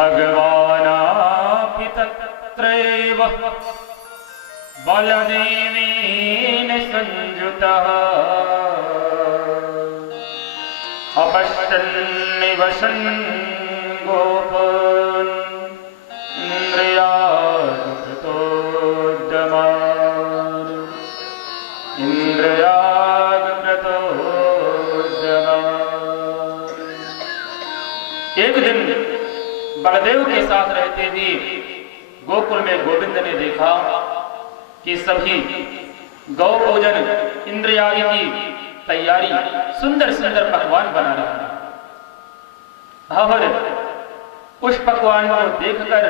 भगवानापि तत्रैव बलदेवेन संयुतः अपश्यन्निवशन् गोपान् इन्द्रियागकृतोद्यमान् एक दिन बलदेव के साथ रहते हुए गोकुल में गोविंद ने देखा कि सभी गौ भोजन इंद्रियादि की तैयारी सुंदर सुंदर पकवान बना रहे हैं और उस पकवान को देखकर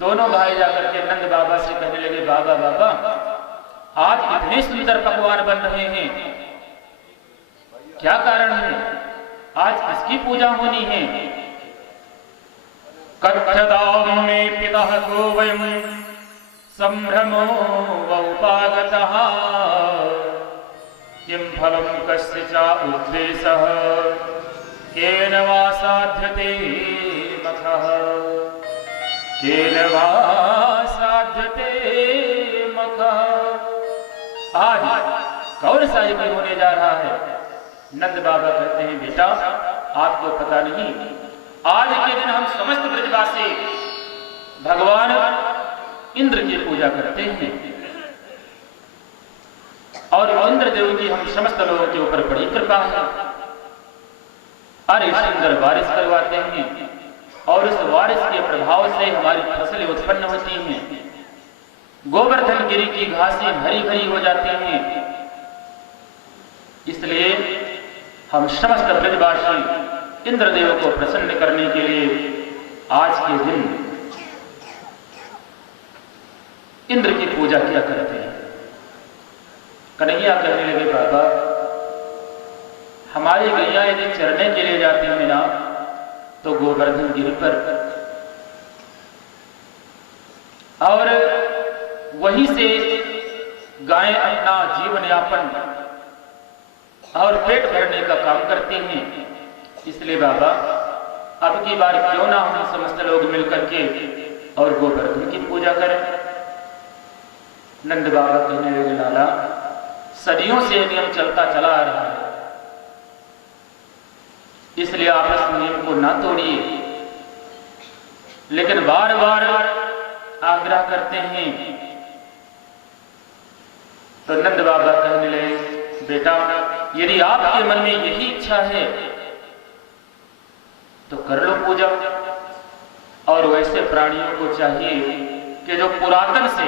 दोनों भाई जाकर के नंद बाबा से कहने लगे, बाबा बाबा आज इतने सुंदर पकवान बन रहे हैं, क्या कारण है? आज किसकी पूजा होनी है? कथ्यतामे पितः को वयं संभ्रमो वौपागतः किं फलं कस्य च उद्देशः केन वा साध्यते मखः केन वा साध्यते मखः। आज कौन सा यज्ञ होने जा रहा है? नंद बाबा कहते हैं, बेटा आपको पता नहीं, आज के दिन हम समस्त ब्रजवासी भगवान इंद्र की पूजा करते हैं और इंद्रदेव की हम समस्त लोगों के ऊपर बड़ी कृपा है। अरे सुंदर बारिश करवाते हैं और उस बारिश के प्रभाव से हमारी फसलें उत्पन्न होती हैं, गोवर्धन गिरी की घासें हरी भरी हो जाती हैं। इसलिए हम समस्त ब्रजवासी इंद्रदेव को प्रसन्न करने के लिए आज के दिन इंद्र की पूजा किया करते हैं। कन्हैया कहने लगे, बाबा हमारी गैया यदि चरने के लिए जाती है ना तो गोवर्धन गिरी पर, और वहीं से गायें अपना जीवन यापन और पेट भरने का काम करती हैं। इसलिए बाबा अब की बार क्यों ना हम समस्त लोग मिलकर के और गोवर्धन की पूजा करें। नंद बाबा कहने लगे, लाला सदियों से नियम चलता चला आ रहा है, इसलिए आप इस नियम को ना तोड़िए, लेकिन बार बार आग्रह करते हैं। तो नंद बाबा कहने लगे, बेटा यदि आपके मन में यही इच्छा है तो कर लो पूजा। और वैसे प्राणियों को चाहिए कि जो पुरातन से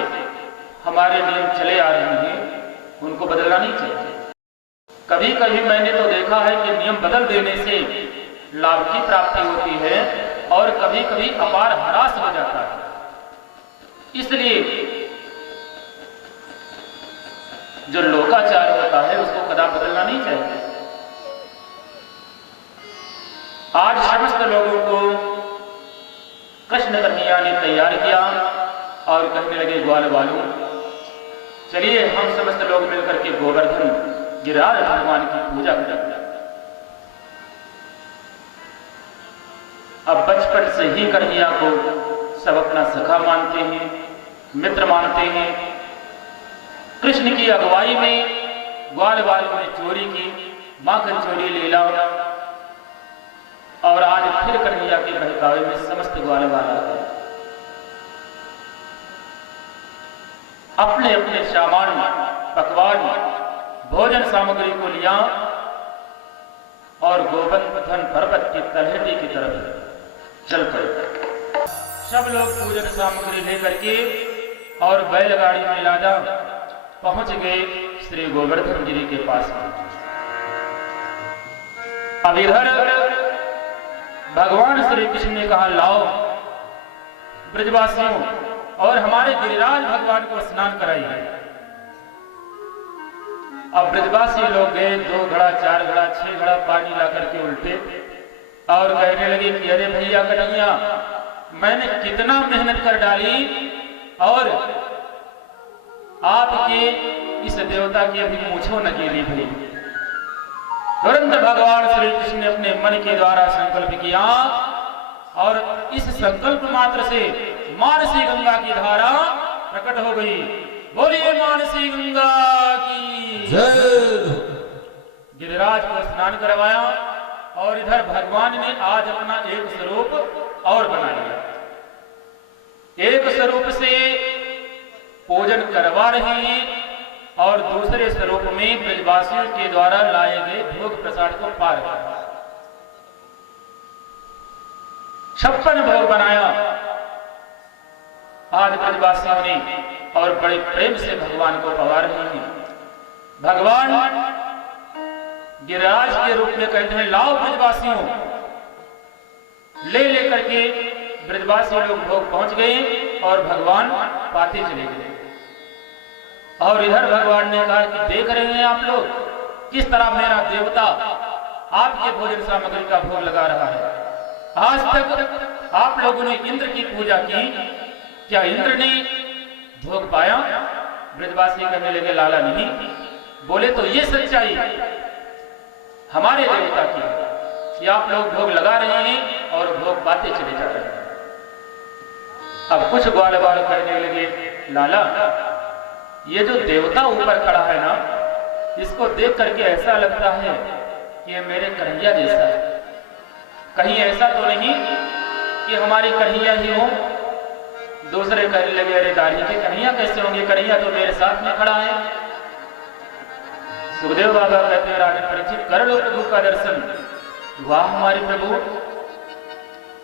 हमारे नियम चले आ रहे हैं उनको बदलना नहीं चाहिए। कभी कभी मैंने तो देखा है कि नियम बदल देने से लाभ की प्राप्ति होती है और कभी कभी अपार ह्रास हो जाता है। इसलिए जो लोकाचार होता है उसको कदा बदलना नहीं चाहिए। आज समस्त लोगों को कृष्ण कन्हैया ने तैयार किया और कहने लगे, ग्वाल वालों चलिए हम समस्त लोग मिलकर के गोवर्धन गिरिराज भगवान की पूजा करेंगे। अब बचपन से ही कन्हैया को सब अपना सखा मानते हैं, मित्र मानते हैं। कृष्ण की अगुवाई में ग्वाल वालों ने चोरी की, माखन चोरी लीला, और आज फिर कन्हैया के बहकावे में समस्त ग्वाल वाला है अपने अपने सामान पकवान भोजन सामग्री को लिया और गोवर्धन पर्वत की तलहटी की तरफ चल पड़े। सब लोग पूजन सामग्री लेकर के और बैलगाड़ी में लादा पहुंच गए श्री गोवर्धन गिरी के पास में। अब इधर भगवान श्री कृष्ण ने कहा, लाओ ब्रजवासियों और हमारे गिरिराज भगवान को स्नान कराइए। अब ब्रजवासी लोग गए, 2 घड़ा 4 घड़ा 6 घड़ा पानी ला करके उल्टे और कहने लगे कि अरे भैया कन्हैया मैंने कितना मेहनत कर डाली और आपके इस देवता की अभी मूंछों न गिरी भाई। तुरंत भगवान श्री कृष्ण ने अपने मन के द्वारा संकल्प किया और इस संकल्प मात्र से मानसी गंगा की धारा प्रकट हो गई। बोलिए मानसी गंगा की जय। गिरिराज को स्नान करवाया और इधर भगवान ने आज अपना एक स्वरूप और बना लिया। एक स्वरूप से पूजन करवा रहे हैं और दूसरे स्वरूप में ब्रजवासियों के द्वारा लाए गए भोग प्रसाद को पार कर 56 भोग बनाया आज ब्रजवासियों ने और बड़े प्रेम से भगवान को पवा रहे हैं। भगवान गिरिराज के रूप में कहते हैं लाओ ब्रजवासियों, ले लेकर के ब्रजवासी लोग भोग पहुंच गए और भगवान पाते चले गए। और इधर भगवान ने कहा कि देख रहे हैं आप लोग किस तरह मेरा देवता आपके भोजन सामग्री का भोग लगा रहा है। आज तक आप लोगों ने इंद्र की पूजा की, क्या इंद्र ने भोग पाया? ब्रजवासी कहने लगे लाला नहीं। बोले तो ये सच्चाई हमारे देवता की कि आप लोग भोग लगा रहे हैं और भोग पाते चले जा रहे हैं। अब कुछ ग्वाल बाल कहने लगे लाला ये जो देवता ऊपर खड़ा है ना, इसको देख करके ऐसा लगता है कि ये मेरे कन्हैया जैसा है। कहीं ऐसा तो नहीं कि हमारी कन्हैया ही हो? दूसरे कहने लगे अरे दाढ़ी के कन्हैया कैसे होंगे, कन्हैया तो मेरे साथ में खड़ा है। सुखदेव बाबा कहते हैं राजन परीक्षित कर लो प्रभु का दर्शन। वाह हमारे प्रभु,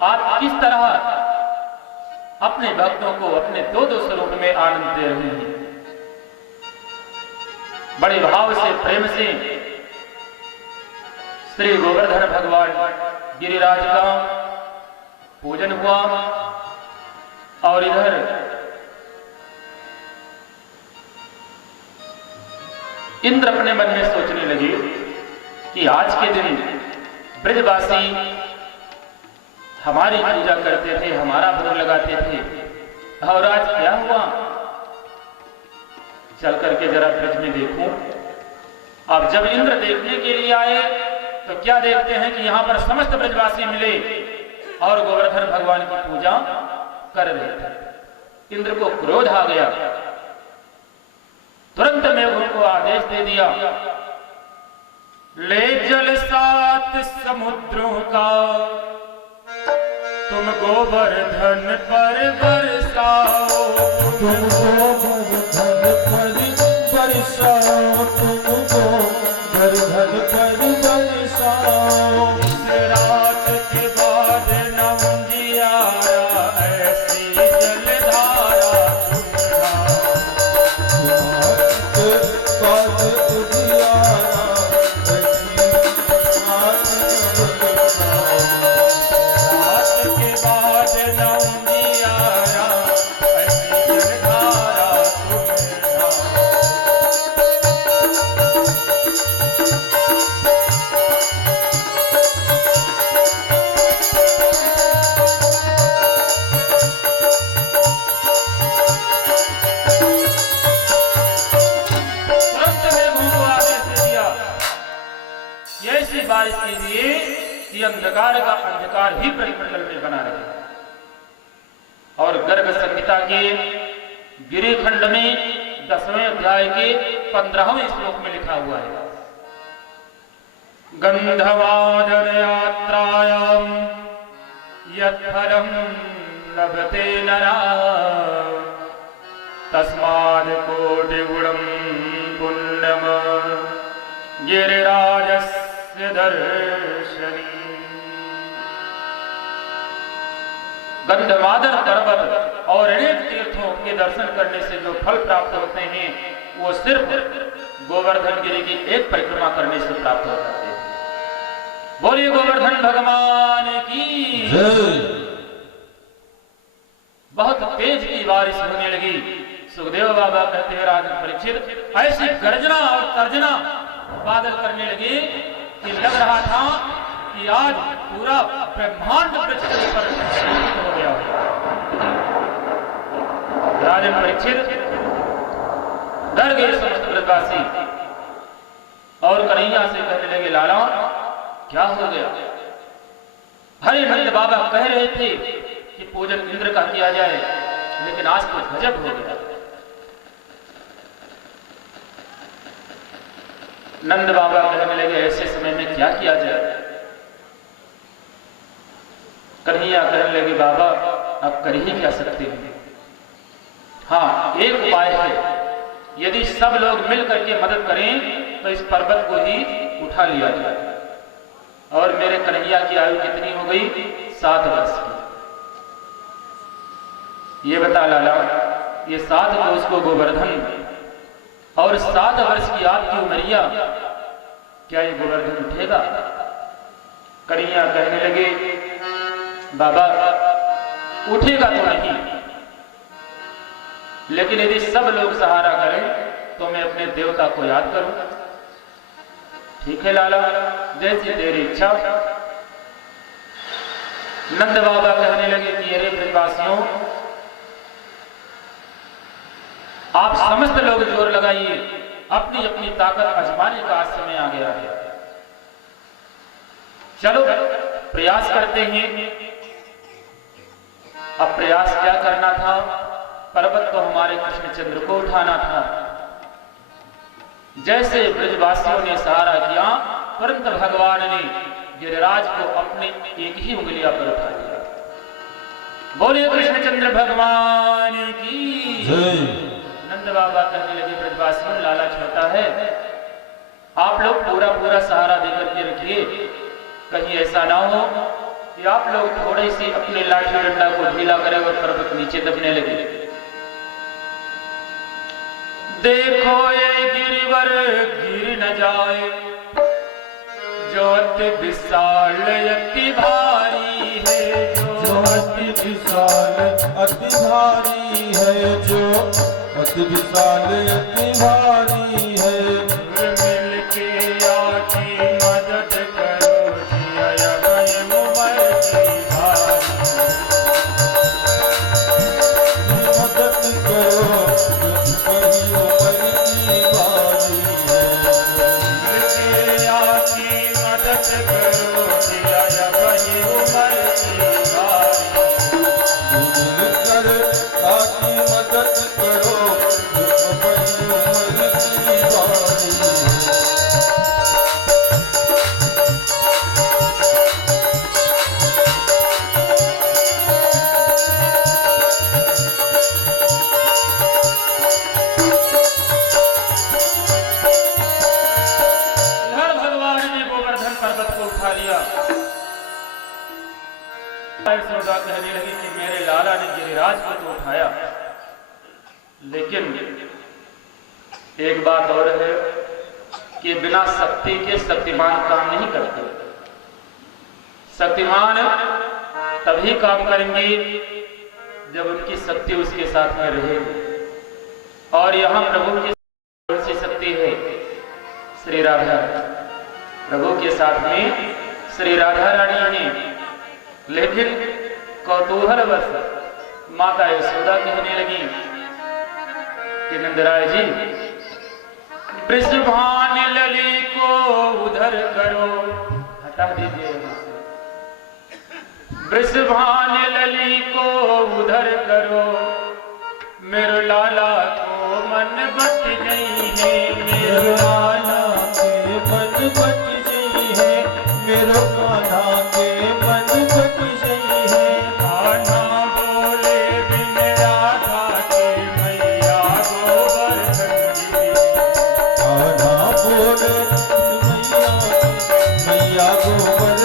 आप किस तरह अपने भक्तों को अपने दो दो स्वरूप में आनंद दे रहे हैं। बड़े भाव से प्रेम से श्री गोवर्धन भगवान गिरिराज का पूजन हुआ और इधर इंद्र अपने मन में सोचने लगे कि आज के दिन ब्रजवासी हमारी पूजा करते थे, हमारा भोग लगाते थे और आज क्या हुआ? चल करके जरा ब्रज में देखूं। अब जब इंद्र देखने के लिए आए तो क्या देखते हैं कि यहां पर समस्त ब्रजवासी मिले और गोवर्धन भगवान की पूजा कर रहे थे। इंद्र को क्रोध आ गया, तुरंत में उनको आदेश दे दिया ले जल 7 समुद्रों का तुम गोवर्धन पर बरसाओ, तुम गोवर्धन पर बरसाओ, तुम गोवर्धन पर बरसाओ। इस रात के बाद नवंजियारा ऐसी जलधारा बारिश कीजिए कि अंधकार का अंधकार ही परिमंडल में बना रहे। और गर्ग संहिता के गिरिखंड में 10वें अध्याय के 15वें श्लोक में लिखा हुआ है गंधवादन यात्रायाम यत्फलम लभते नरा तस्माद् कोटि गुणम पुण्यम गिरिराजस्य दर्शनी। गंधमादन पर्वत और अनेक तीर्थों के दर्शन करने से जो फल प्राप्त होते हैं वो सिर्फ गोवर्धन गिरी की एक परिक्रमा करने से प्राप्त हो जाते हैं। बोलिए गोवर्धन भगवान की जय। बहुत तेज की बारिश होने लगी। सुखदेव बाबा कहते हैं राजन परीक्षित ऐसी गर्जना और तर्जना बादल करने लगे कि लग रहा था कि आज पूरा ब्रह्मांड पृथ्वी पर हो गया। राजन परीक्षित डर गए समस्त ब्रजवासी और कन्हैया से कहने लगे लाला क्या हो गया? हरे नंद बाबा कह रहे थे कि पूजन इंद्र का किया जाए, लेकिन आज तो गजब हो गया। नंद बाबा कहने लगे ऐसे समय में क्या किया जाए। कन्हैया कहने लगे बाबा अब कर ही क्या सकते हैं। हाँ, एक उपाय है, यदि सब लोग मिल करके मदद करें तो इस पर्वत को ही उठा लिया जाए। और मेरे कन्हैया की आयु कितनी हो गई? 7 वर्ष की। ये बता लाला, ये 7 तो उसको गोवर्धन, और 7 वर्ष की आपकी उमरिया, क्या ये गोवर्धन उठेगा? कन्हैया कहने लगे बाबा उठेगा तो नहीं, लेकिन यदि सब लोग सहारा करें तो मैं अपने देवता को याद करूं। ठीक है लाला, जैसी तेरी इच्छा। नंद बाबा कहने लगे कि अरे ब्रजवासियों, आप समस्त लोग जोर लगाइए, अपनी अपनी ताकत आजमाने का आज समय आ गया है। चलो प्रयास करते हैं। अब प्रयास क्या करना था? पर्वत तो हमारे कृष्णचंद्र को उठाना था। जैसे ब्रजवासियों ने सहारा किया, तुरंत भगवान ने गिरिराज को अपने एक ही उंगलियां पर उठा लिया। बोलिए कृष्णचंद्र भगवान की जय। नंद बाबा कहने लगे ब्रजवासियों, लाला छोटा है, आप लोग पूरा पूरा सहारा देकर के रखिए, कहीं ऐसा ना हो कि आप लोग थोड़ी सी अपने लाठी डंडा को ढीला करें और पर्वत नीचे दबने लगे। देखो ये गिरिवर गिर न जाए, जो अति विशाल अति भारी है, जो अति विशाल अति भारी है, जो अति विशाल अति भारी है। मिल के आके मदद करो जिया गए उमर की भारी, मदद करो कहीं उमर की भारी है। मिल के आके मदद करो जिया गए उमर की भारी। मिलकर आकी मदद करो कहीं उमर की भारी है। हर भगवान ने गोवर्धन पर्वत को उठा लिया। यशोदा कहने लगी कि मेरे लाला ने गिरिराज को तो उठाया, लेकिन एक बात और है कि बिना शक्ति के शक्तिमान काम नहीं करते। शक्तिमान तभी काम करेंगे जब उनकी शक्ति उसके साथ में रहेगी। और यहाँ प्रभु की कौन सी शक्ति है? श्री राधा। प्रभु के साथ में श्री राधा रानी है। लेकिन कौतूहलवश माता यशोदा कहने लगी कि नंदराय जी, वृषभान लली को उधर करो, हटा दीजिए यहाँ से। वृषभान लली को उधर करो, मेरे लाला को मन बच गई है, मेरे लाला के मन बच गई है, मेरो कान्हा के मन बच गई है। कान्हा बोले बिन राधा के मैया गोवर्धन गिरी। कान्हा बोले मैया गोवर्धन